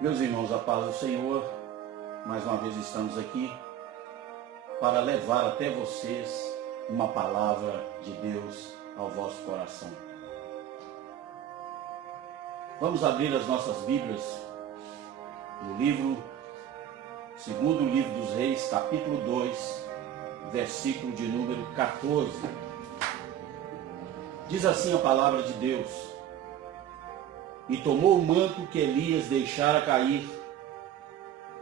Meus irmãos, a paz do Senhor, mais uma vez estamos aqui para levar até vocês uma palavra de Deus ao vosso coração. Vamos abrir as nossas Bíblias no segundo livro dos Reis, capítulo 2, versículo de número 14. Diz assim a palavra de Deus: E tomou o manto que Elias deixara cair,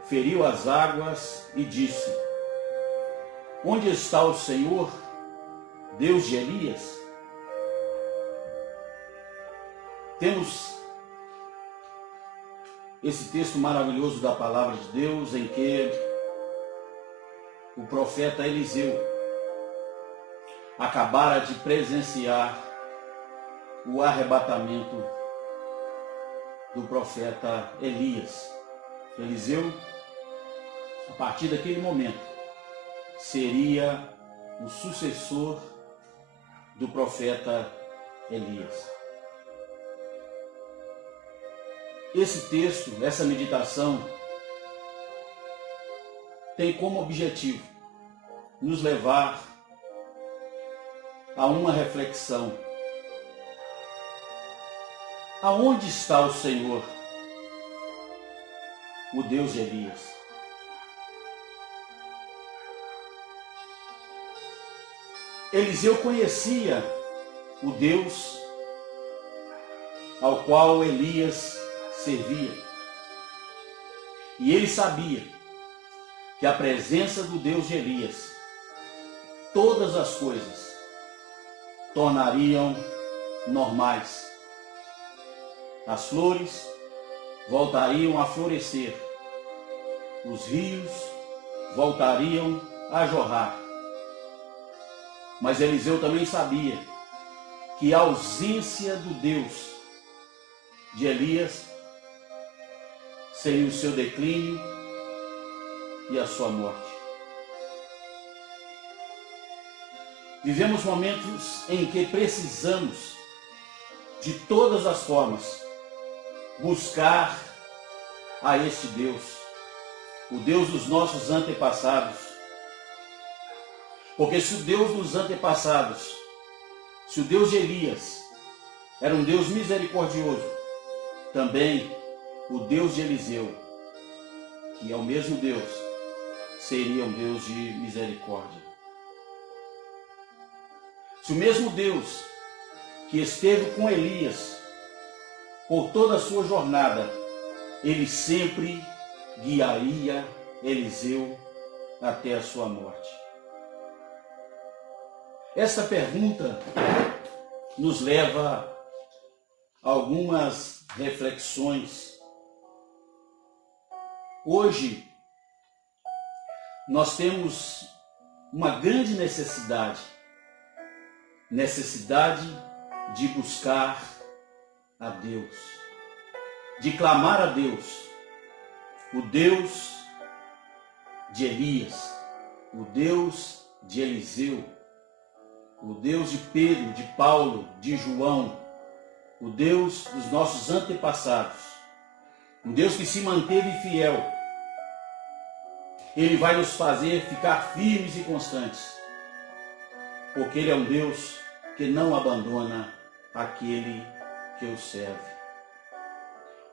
feriu as águas e disse: Onde está o Senhor, Deus de Elias? Temos esse texto maravilhoso da palavra de Deus em que o profeta Eliseu acabara de presenciar o arrebatamento do profeta Elias. Eliseu, a partir daquele momento, seria o sucessor do profeta Elias. Esse texto, essa meditação, tem como objetivo nos levar a uma reflexão. Aonde está o Senhor, o Deus de Elias? Eliseu conhecia o Deus ao qual Elias servia. E ele sabia que a presença do Deus de Elias, todas as coisas tornariam normais. As flores voltariam a florescer, os rios voltariam a jorrar. Mas Eliseu também sabia que a ausência do Deus de Elias seria o seu declínio e a sua morte. Vivemos momentos em que precisamos, de todas as formas, buscar a este Deus, o Deus dos nossos antepassados. Porque se o Deus dos antepassados, se o Deus de Elias era um Deus misericordioso, também o Deus de Eliseu, que é o mesmo Deus, seria um Deus de misericórdia. Se o mesmo Deus que esteve com Elias por toda a sua jornada, ele sempre guiaria Eliseu até a sua morte. Esta pergunta nos leva a algumas reflexões. Hoje, nós temos uma grande necessidade de buscar a Deus, de clamar a Deus, o Deus de Elias, o Deus de Eliseu, o Deus de Pedro, de Paulo, de João, o Deus dos nossos antepassados, um Deus que se manteve fiel. Ele vai nos fazer ficar firmes e constantes, porque Ele é um Deus que não abandona aquele que o serve.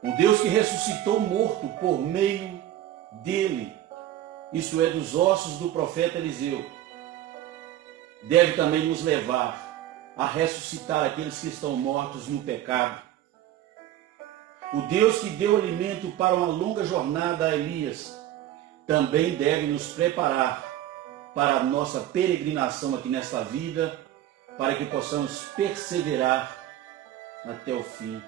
Um Deus que ressuscitou morto por meio dele, isso é, dos ossos do profeta Eliseu, deve também nos levar a ressuscitar aqueles que estão mortos no pecado. O Deus que deu alimento para uma longa jornada a Elias, também deve nos preparar para a nossa peregrinação aqui nesta vida, para que possamos perseverar até o fim.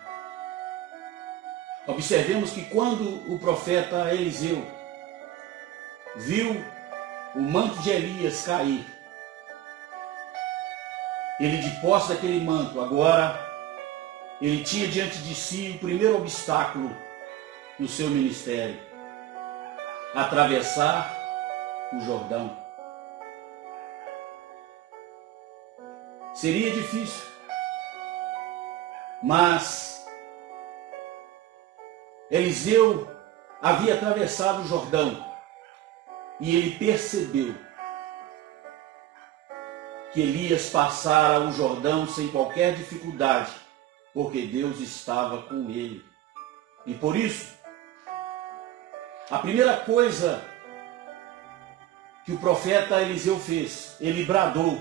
Observemos que quando o profeta Eliseu viu o manto de Elias cair, ele, de posse daquele manto, agora ele tinha diante de si o primeiro obstáculo no seu ministério: atravessar o Jordão. Seria difícil, mas Eliseu havia atravessado o Jordão e ele percebeu que Elias passara o Jordão sem qualquer dificuldade, porque Deus estava com ele. E por isso, a primeira coisa que o profeta Eliseu fez, ele bradou: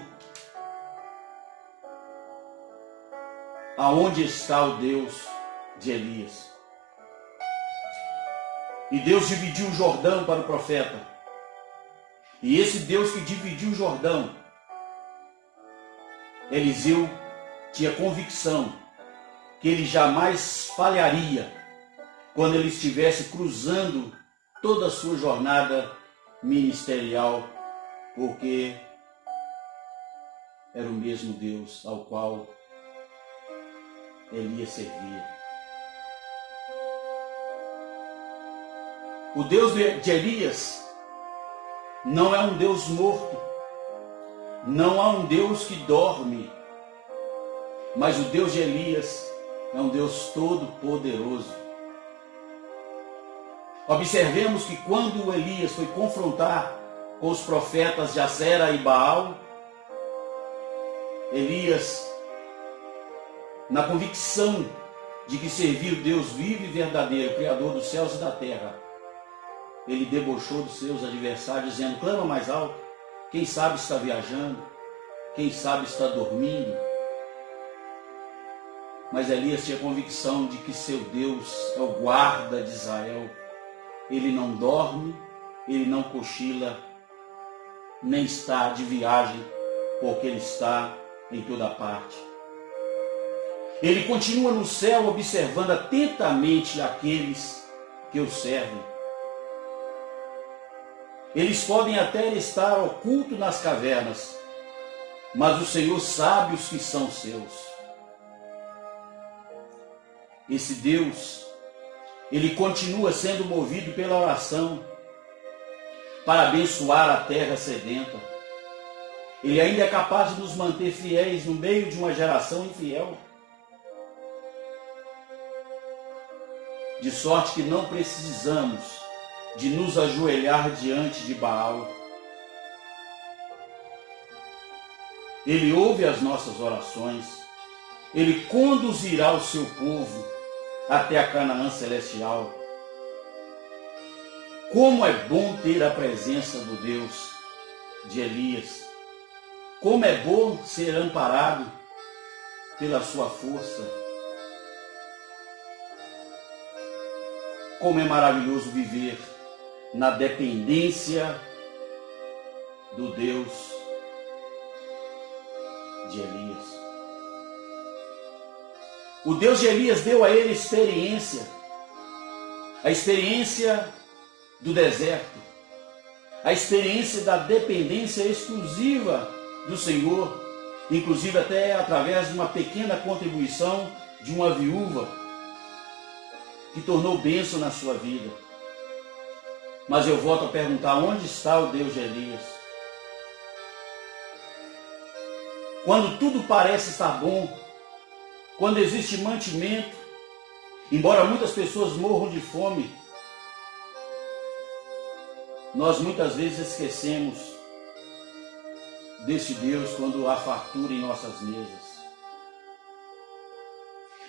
aonde está o Deus de Elias? E Deus dividiu o Jordão para o profeta. E esse Deus que dividiu o Jordão, Eliseu tinha convicção que ele jamais falharia quando ele estivesse cruzando toda a sua jornada ministerial, porque era o mesmo Deus ao qual Elias servia. O Deus de Elias não é um Deus morto, não há um Deus que dorme, mas o Deus de Elias é um Deus todo-poderoso. Observemos que quando Elias foi confrontar com os profetas de Acera e Baal, Elias, na convicção de que servia o Deus vivo e verdadeiro, Criador dos céus e da terra, ele debochou dos seus adversários, dizendo: clama mais alto, quem sabe está viajando, quem sabe está dormindo. Mas Elias tinha convicção de que seu Deus é o guarda de Israel. Ele não dorme, ele não cochila, nem está de viagem, porque ele está em toda parte. Ele continua no céu observando atentamente aqueles que o servem. Eles podem até estar ocultos nas cavernas, mas o Senhor sabe os que são seus. Esse Deus, ele continua sendo movido pela oração para abençoar a terra sedenta. Ele ainda é capaz de nos manter fiéis no meio de uma geração infiel. De sorte que não precisamos de nos ajoelhar diante de Baal. Ele ouve as nossas orações. Ele conduzirá o seu povo até a Canaã celestial. Como é bom ter a presença do Deus de Elias. Como é bom ser amparado pela sua força. Como é maravilhoso viver na dependência do Deus de Elias. O Deus de Elias deu a ele a experiência do deserto, a experiência da dependência exclusiva do Senhor, inclusive até através de uma pequena contribuição de uma viúva que tornou bênção na sua vida. Mas eu volto a perguntar: onde está o Deus de Elias? Quando tudo parece estar bom, quando existe mantimento, embora muitas pessoas morram de fome, nós muitas vezes esquecemos desse Deus quando há fartura em nossas mesas.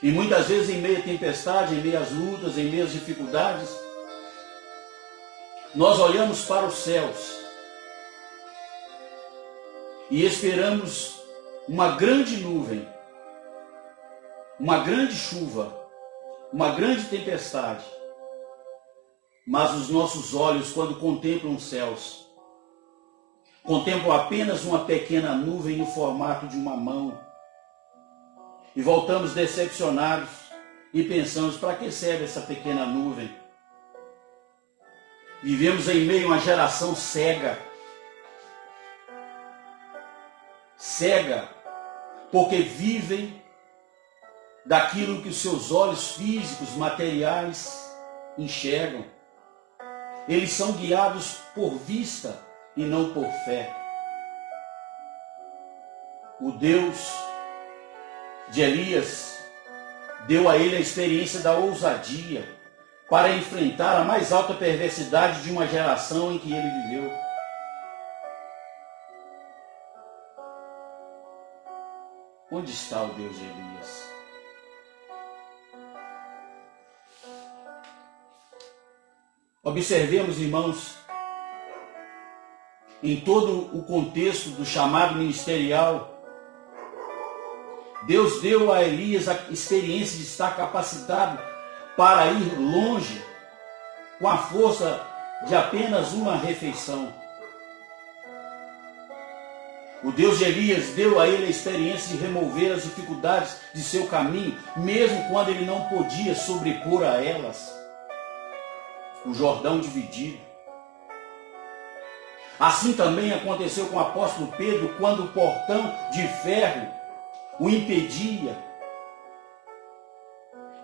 E muitas vezes em meio à tempestade, em meio às lutas, em meio às dificuldades, nós olhamos para os céus e esperamos uma grande nuvem, uma grande chuva, uma grande tempestade. Mas os nossos olhos, quando contemplam os céus, contemplam apenas uma pequena nuvem no formato de uma mão. E voltamos decepcionados e pensamos: para que serve essa pequena nuvem? Vivemos em meio a uma geração cega. Cega, porque vivem daquilo que os seus olhos físicos, materiais, enxergam. Eles são guiados por vista e não por fé. O Deus de Elias deu a ele a experiência da ousadia, para enfrentar a mais alta perversidade de uma geração em que ele viveu. Onde está o Deus de Elias? Observemos, irmãos, em todo o contexto do chamado ministerial, Deus deu a Elias a experiência de estar capacitado para ir longe com a força de apenas uma refeição. O Deus de Elias deu a ele a experiência de remover as dificuldades de seu caminho, mesmo quando ele não podia sobrepor a elas. O Jordão dividido. Assim também aconteceu com o apóstolo Pedro, quando o portão de ferro o impedia.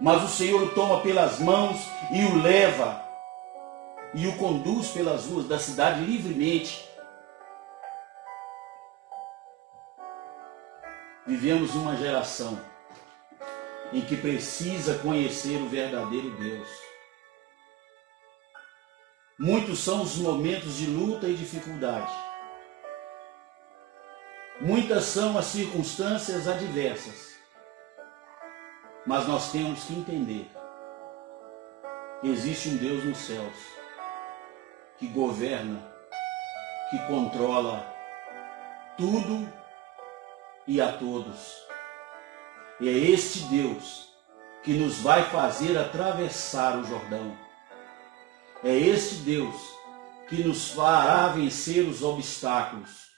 Mas o Senhor o toma pelas mãos e o leva e o conduz pelas ruas da cidade livremente. Vivemos uma geração em que precisa conhecer o verdadeiro Deus. Muitos são os momentos de luta e dificuldade. Muitas são as circunstâncias adversas. Mas nós temos que entender que existe um Deus nos céus que governa, que controla tudo e a todos. E é este Deus que nos vai fazer atravessar o Jordão. É este Deus que nos fará vencer os obstáculos.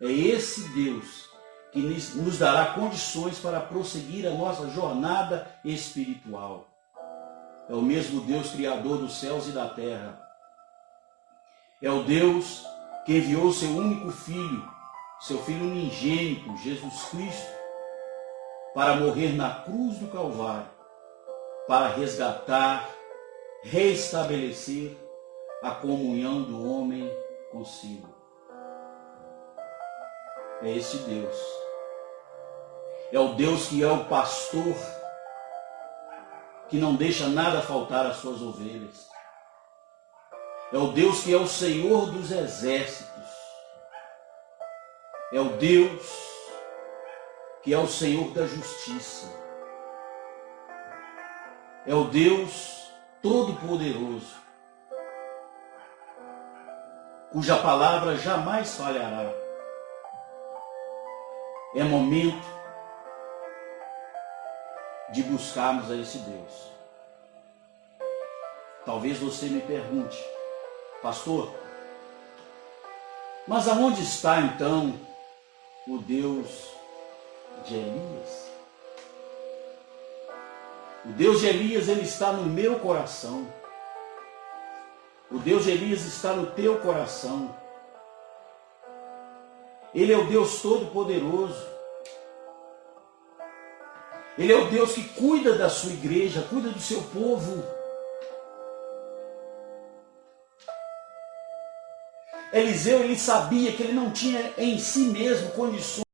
É esse Deus que nos dará condições para prosseguir a nossa jornada espiritual. É o mesmo Deus criador dos céus e da terra. É o Deus que enviou seu único filho, seu Filho unigênito, Jesus Cristo, para morrer na cruz do Calvário, para resgatar, restabelecer a comunhão do homem consigo. É esse Deus. É o Deus que é o pastor, que não deixa nada faltar às suas ovelhas. É o Deus que é o Senhor dos exércitos. É o Deus que é o Senhor da justiça. É o Deus Todo-Poderoso, cuja palavra jamais falhará. É momento de buscarmos a esse Deus. Talvez você me pergunte, pastor, mas aonde está então o Deus de Elias? O Deus de Elias, ele está no meu coração. O Deus de Elias está no teu coração. Ele é o Deus Todo-Poderoso. Ele é o Deus que cuida da sua igreja, cuida do seu povo. Eliseu, ele sabia que ele não tinha em si mesmo condições